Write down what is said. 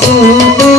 চলে